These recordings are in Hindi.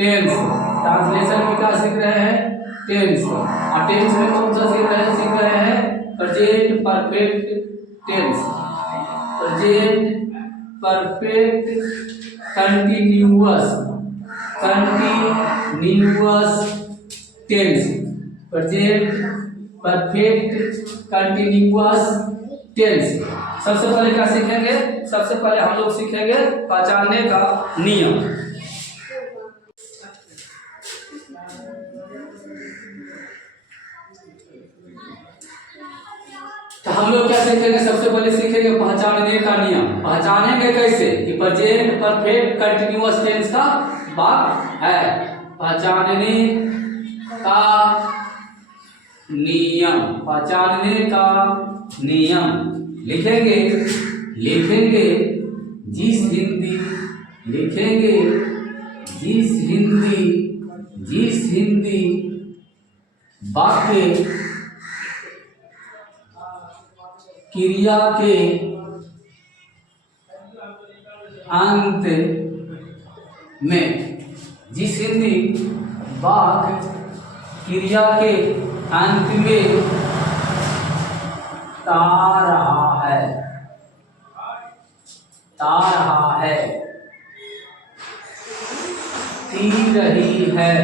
टेंस। ट्रांसलेशन में क्या सीख रहे हैं? टेंस। और टेंस में कौन सा सीख रहे हैं? Present perfect tense, present perfect continuous tense, present perfect continuous tense. सबसे पहले क्या सीखेंगे? सबसे पहले हम लोग सीखेंगे पहचानने का नियम। तो हम लोग क्या सीखेंगे? सबसे पहले सीखेंगे पहचानने का नियम। पहचानेंगे कैसे? कि प्रेजेंट परफेक्ट कंटिन्यूअस टेंस का वाक्य है। पहचानने का नियम, पहचानने का नियम लिखेंगे जिस हिंदी वाक्य क्रिया के अंत में, जिस हिंदी वाक्य क्रिया के अंत में ता रहा है, ती रही है,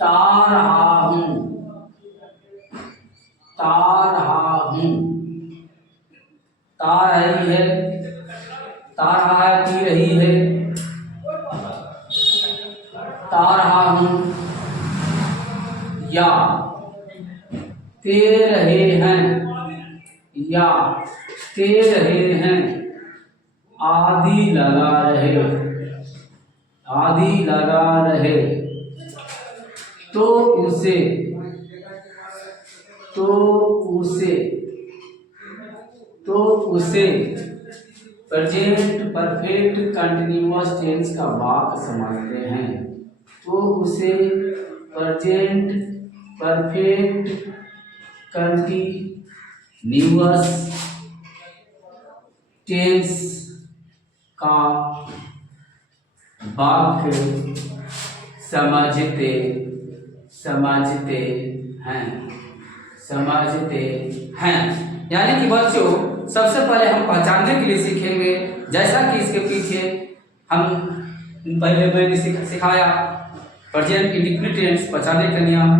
ता रहा हूं, ता रही है, ता रहा है, ती रही है, ता रहा हूं, या ते रहे हैं, आदि लगा रहे, तो उसे प्रेजेंट परफेक्ट कंटिन्यूअस टेंस का वाक्य समझते हैं। तो उसे प्रेजेंट परफेक्ट कंटिन्यूअस टेंस का वाक्य समझते हैं। यानी कि बच्चों सबसे पहले हम पहचानने के लिए सीखेंगे, जैसा कि इसके पीछे हम पहले मैंने सिखाया प्रेजेंट इंडेफिनिट टेंस पहचानने का नियम,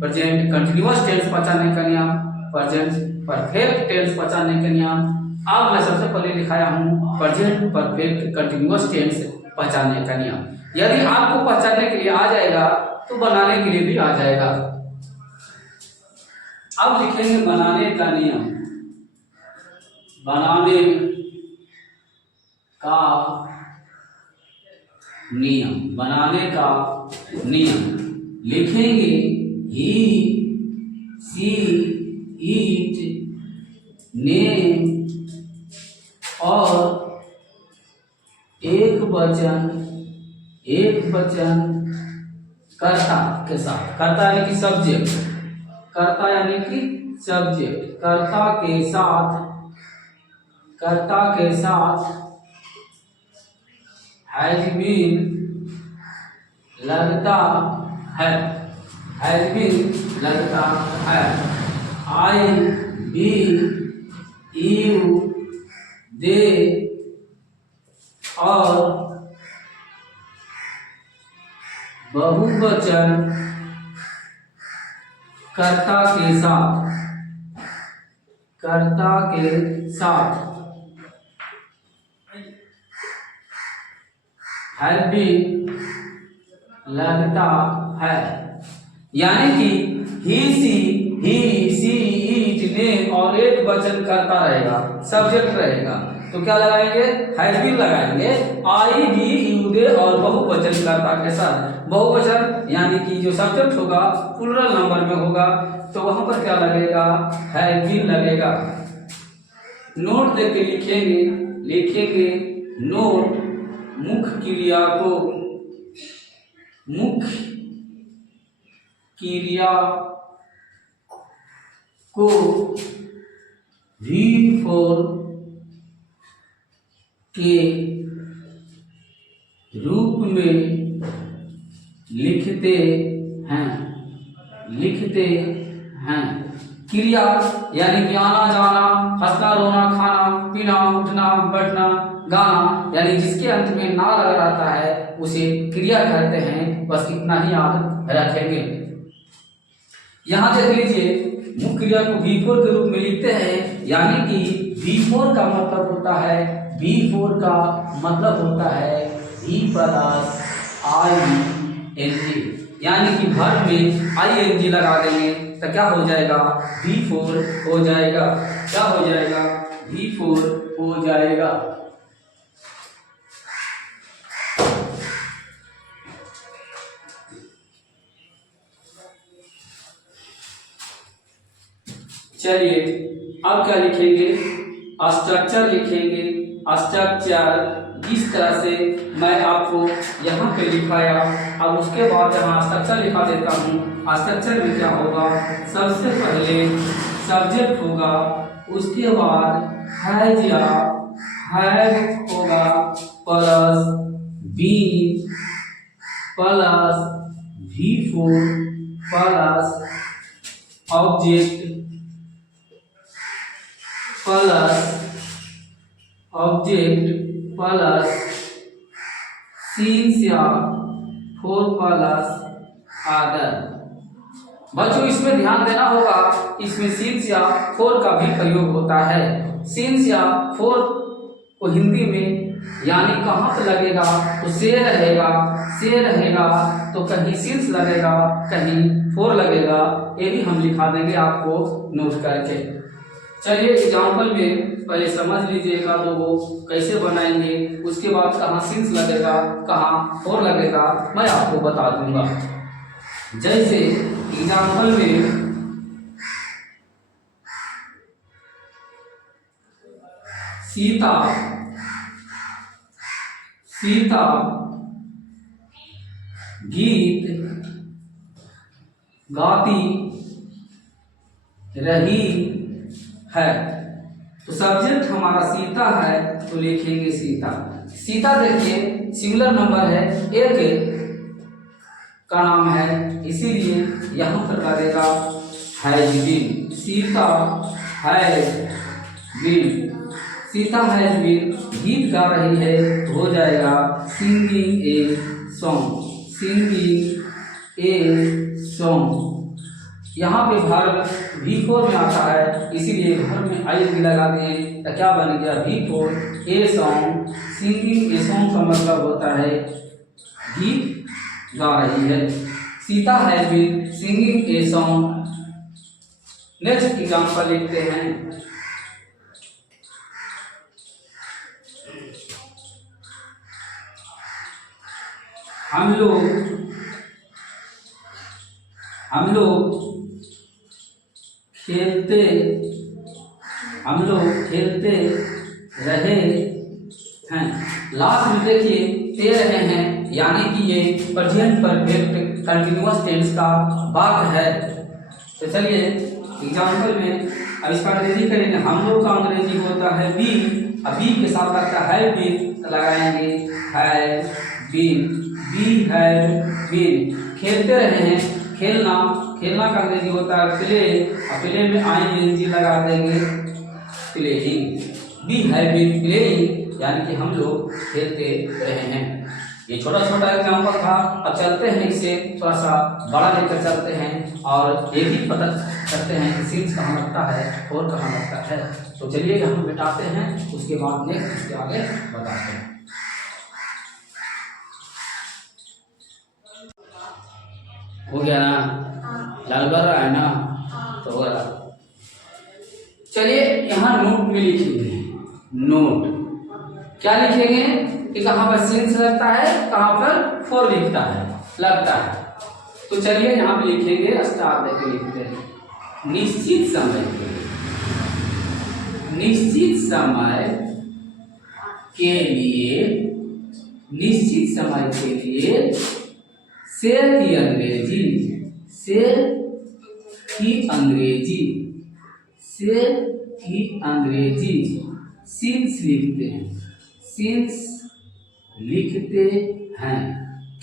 प्रेजेंट कंटिन्यूअस टेंस पहचानने का नियम, प्रेजेंट परफेक्ट टेंस पहचानने का नियम। अब मैं सबसे पहले दिखाया हूँ प्रेजेंट परफेक्ट कंटिन्यूअस टेंस पहचानने का नियम। यदि आपको पहचानने के लिए आ जाएगा तो बनाने के लिए भी आ जाएगा। अब लिखेंगे बनाने का नियम। बनाने का नियम लिखेंगे ही, सी, इट, ने और एक वचन कर्ता के साथ, कर्ता यानी कि सब्जेक्ट, कर्ता के साथ हैज बीन लगता है, आई, बी, यू, दे और बहुवचन कर्ता के साथ हैव बीन लगता है। यानी कि ही, सी, इट, ने और एक वचन कर्ता रहेगा, सब्जेक्ट रहेगा, तो क्या लगाएंगे? हैज बीन लगाएंगे, आई, बी, यू, दे और बहुवचन कर्ता के साथ। बहुवचन यानी कि जो सब्जेक्ट होगा प्लूरल नंबर में होगा, तो वहां पर क्या लगेगा? हैज बीन लगेगा। नोट देके लिखेंगे नोट मुख्य क्रिया को V4 के रूप में लिखते हैं, लिखते हैं। क्रिया यानी कि आना जाना, हंसना रोना, खाना पीना, उठना बैठना, गाना, यानी जिसके अंत में ना लगा रहता है उसे क्रिया कहते हैं। बस इतना ही याद रखेंगे। यहाँ देख लीजिए, मुख्य क्रिया को V4 के रूप में लिखते हैं, यानी कि V4 का मतलब होता है, V4 का मतलब होता है V प्लस ING, यानी कि वर्ब में ING लगा देंगे तो क्या हो जाएगा, V4 हो जाएगा। क्या हो जाएगा, V4 हो जाएगा। चलिए अब क्या लिखेंगे, स्ट्रक्चर लिखेंगे। स्ट्रक्चर जिस तरह से मैं आपको यहाँ पे लिखाया, अब उसके बाद यहाँ स्ट्रक्चर लिखा देता हूँ। स्ट्रक्चर में क्या होगा, सबसे पहले सब्जेक्ट होगा, उसके बाद हैज या हैव होगा, plus be plus V4 plus object plus since या 4 प्लस अदर। बच्चों इसमें ध्यान देना होगा, इसमें सीन्स या 4 का भी प्रयोग होता है। सीन्स या 4 को हिंदी में यानी कहाँ पे लगेगा, तो से रहेगा, से रहेगा तो कहीं सीन्स लगेगा, कहीं 4 लगेगा। ये भी हम लिखा देंगे आपको नोट करके। चलिए एग्जाम्पल में पहले समझ लीजिएगा दो कैसे बनाएंगे, उसके बाद कहाँ सीन्स लगेगा, कहाँ 4 लगेगा, मैं आपको बता दूंगा। जैसे एग्जाम्पल में सीता गीत गाती रही है, तो सब्जेक्ट हमारा सीता है तो लिखेंगे सीता। सीता देखिए सिंगुलर नंबर है, एक का नाम है, इसीलिए यहाँ पर लगेगा has been. Sita has been, Sita has been गीत गा रही है तो हो जाएगा singing a song, singing a song. यहाँ पे वर्ब V4 में आता है, इसीलिए वर्ब में ING लगा दें तो क्या बन गया, V4 a song. Singing a song का मतलब होता है गीत गा रही है। Sita has been singing a song. Next example लिखते हैं, हम लोग खेलते रहे हैं। लास्ट में देखिए ते रहे हैं, यानी कि ये प्रेजेंट परफेक्ट कंटिन्यूअस टेंस का वाक्य है। तो चलिए एग्जाम्पल में अब इसका अंग्रेजी करेंगे। हम लोग का अंग्रेजी होता है बी, अब बी के साथ लगता है बीन, तो लगाएंगे have been, we have been. खेलते रहे हैं, खेलना का अंग्रेजी होता है प्ले, और प्ले में ING लगा देंगे playing. We have been playing, यानी कि हम लोग खेलते रहे हैं। ये छोटा छोटा एग्जाम्पल था। अब चलते हैं, इसे थोड़ा सा बड़ा लेकर चलते हैं और ये भी पता करते हैं कि सीन्स कहाँ लगता है और कहाँ लगता है। तो चलिए हम मिटाते हैं, उसके बाद नेक्स्ट इसके आगे बताते हैं। हो गया ना, लाल बर रहा है ना, तो हो रहा। चलिए यहाँ नोट में लिखेंगे, नोट क्या लिखेंगे कि कहाँ पर सीन्स लगता है, कहाँ पर 4 लगता है। तो चलिए यहाँ पे लिखेंगे, स्टार देके लिखते हैं, निश्चित समय के लिए शेर की अंग्रेजी सीन्स लिखते हैं।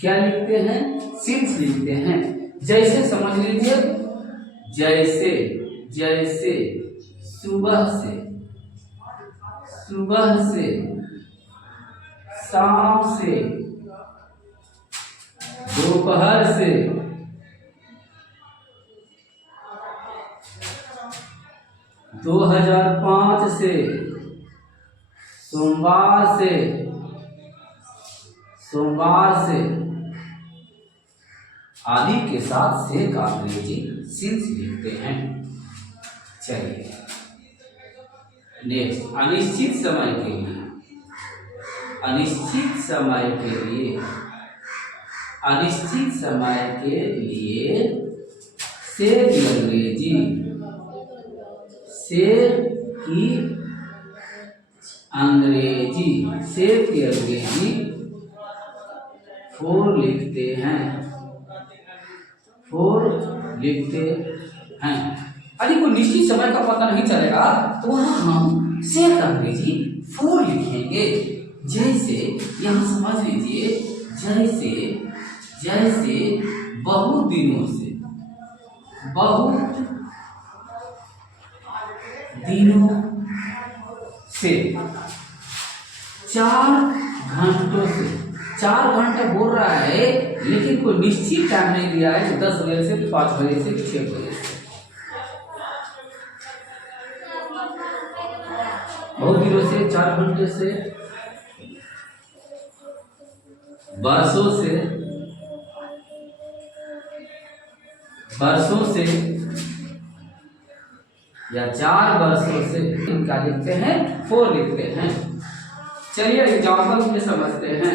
क्या लिखते हैं? सिंस लिखते हैं। जैसे समझ लीजिए, जैसे जैसे सुबह से शाम से, दोपहर से, दो 2005 से, सोमवार से आदि के साथ से का अंग्रेजी सिंस लिखते हैं। चलिए नेक्स्ट, अनिश्चित समय के लिए से की अंग्रेजी फोर लिखते हैं। यदि कोई निश्चित समय का पता नहीं चलेगा तो वहां हम से का अंग्रेजी फोर लिखेंगे। जैसे यहाँ समझ लीजिए, जैसे बहुत दिनों से 4 घंटों से, 4 घंटे बोल रहा है लेकिन कोई निश्चित टाइम नहीं दिया है, 10 बजे से 5 बजे से 6 बजे से। बहुत दिनों से, 4 घंटे से, बरसों से या 4 वर्षों से क्या लिखते हैं? 4 लिखते हैं। चलिए एग्जाम्पल में समझते हैं।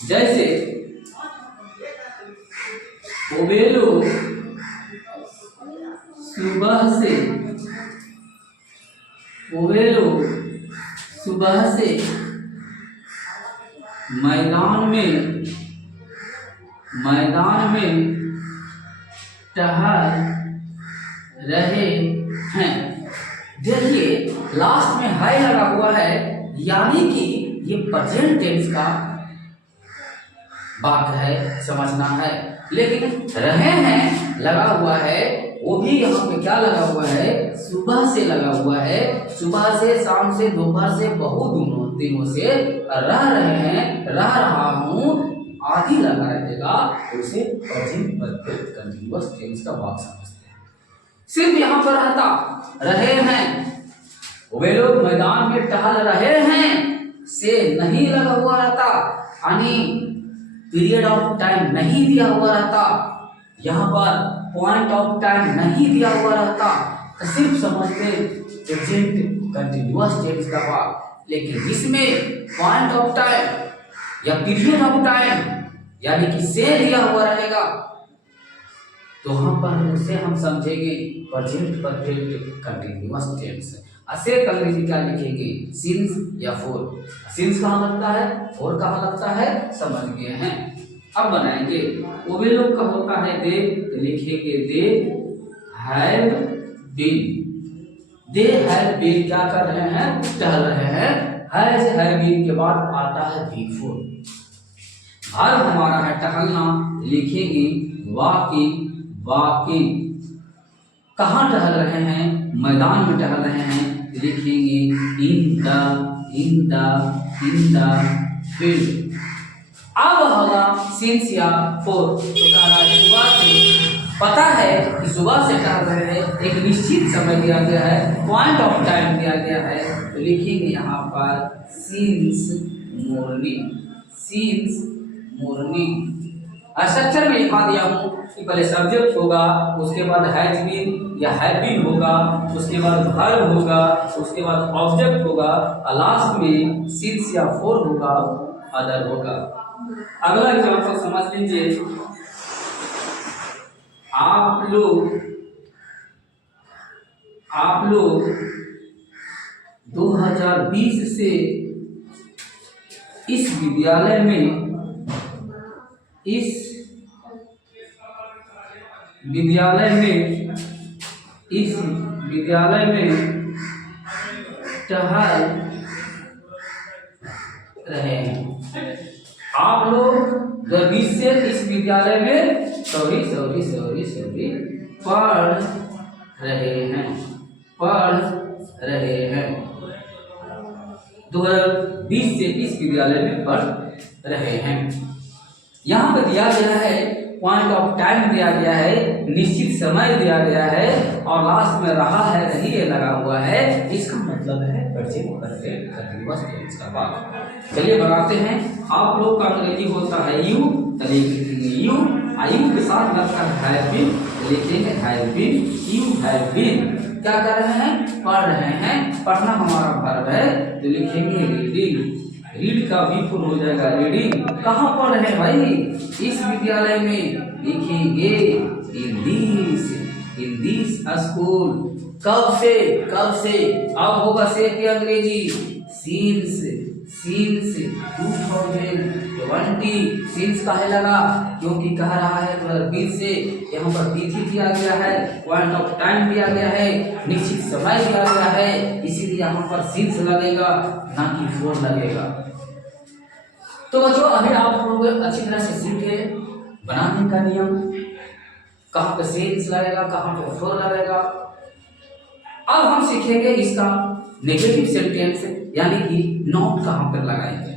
जैसे ओबेलो सुबह से मैदान में टहल रहे हैं। देखिए लास्ट में हाई लगा हुआ है, यानी कि ये प्रेजेंट टेंस का वाक्य है, समझना है। लेकिन रहे हैं लगा हुआ है, वो भी यहाँ पे क्या लगा हुआ है? सुबह से लगा हुआ है। सुबह से, शाम से, दोपहर से, बहुत दिनों से रह रहे हैं, रह रहा हूँ, आदि लगा रहेगा, उसे प्रेजेंट परफेक्ट कंटीन्यूअस टेंस का वाक्य समझते हैं। सिर्फ यहाँ पर रहता रहे हैं, वे लोग मैदान में टहल रहे हैं से नहीं लगा हुआ रहता, यानी पीरियड ऑफ टाइम नहीं दिया हुआ रहता, यहाँ पर पॉइंट ऑफ टाइम नहीं दिया हुआ रहता, तो सिर्फ समझते प्रेजेंट कंटीन्यूअस टेंस का वाक्य। लेकिन इसमें पॉइंट ऑफ टाइम या पीरियड ऑफ टाइम यानी कि से दिया हुआ रहेगा, तो वहां पर उसे हम समझेंगे प्रेजेंट परफेक्ट कंटीन्यूअस टेंस। असे अंग्रेजी क्या लिखेंगे? सिंस या फोर। सिंस कहाँ लगता है, फोर कहाँ लगता है, समझ गए हैं। अब बनाएंगे। वो भी लोग का होता है दे, तो लिखेंगे they have been. They have been क्या कर रहे हैं? टहल रहे हैं। हैव बीन के बाद आता है बिफोर। हर हमारा है टहलना, लिखेंगे वॉकिंग। कहाँ टहल रहे हैं? मैदान में टहल रहे हैं, लिखेंगे इन द फील्ड। अब होगा सिंस या फोर, तो सुबह से, पता है कि सुबह से टहल रहे हैं, एक निश्चित समय दिया गया है, पॉइंट ऑफ टाइम दिया गया है, तो लिखेंगे यहाँ पर सिंस मॉर्निंग। स्ट्रक्चर में लिखा दिया हूँ कि पहले सब्जेक्ट होगा, उसके बाद हैज बीन या हैव बीन होगा, उसके बाद वर्ब होगा, उसके बाद ऑब्जेक्ट होगा, और लास्ट में सिंस या फोर होगा, अदर होगा। अगला एग्जांपल समझ लीजिए। आप लोग 2020 से इस विद्यालय रहे हैं। आप लोग 20 से इस विद्यालय में सॉरी पढ़ रहे हैं 2020 से इस विद्यालय में पढ़ रहे हैं। यहाँ पे दिया गया है पॉइंट ऑफ टाइम दिया गया है, निश्चित समय दिया गया है और लास्ट में रहा है नहीं ये लगा हुआ है। इसका मतलब है प्रेजेंट परफेक्ट कंटीन्यूअस टेंस का भाग। चलिए बनाते हैं। आप लोग का अंग्रेजी होता है यू, तो लिखेंगे यू, यू के साथ लगता है हैव बीन, लिखेंगे have been, you have been. क्या कर रहे हैं? पढ़ रहे हैं। पढ़ना हमारा वर्ब है तो लिखेंगे रीडिंग। रीड का भी फुल हो जाएगा रीडिंग। कहाँ पढ़ रहे हैं भाई? इस विद्यालय में। लिखेंगे इन दिस स्कूल। कब से अब होगा से की अंग्रेजी सिंस 2020। सिंस काहे लगा? क्योंकि कह रहा है 2020 से। यहाँ पर तिथि दिया गया है, पॉइंट ऑफ टाइम दिया गया है, निश्चित समय दिया गया है, इसीलिए यहाँ पर सिंस लगेगा ना कि फोर लगेगा। तो बच्चों अभी आप लोग अच्छी तरह से सीखे बनाने का नियम, कहाँ पे सिंस लगेगा, कहाँ पे फोर लगेगा। अब हम सीखेंगे इसका नेगेटिव सेंटेंस यानी कि नॉट कहाँ पर लगाएंगे।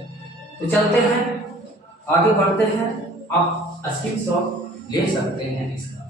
तो चलते हैं आगे बढ़ते हैं। आप स्क्रीनशॉट ले सकते हैं इसका।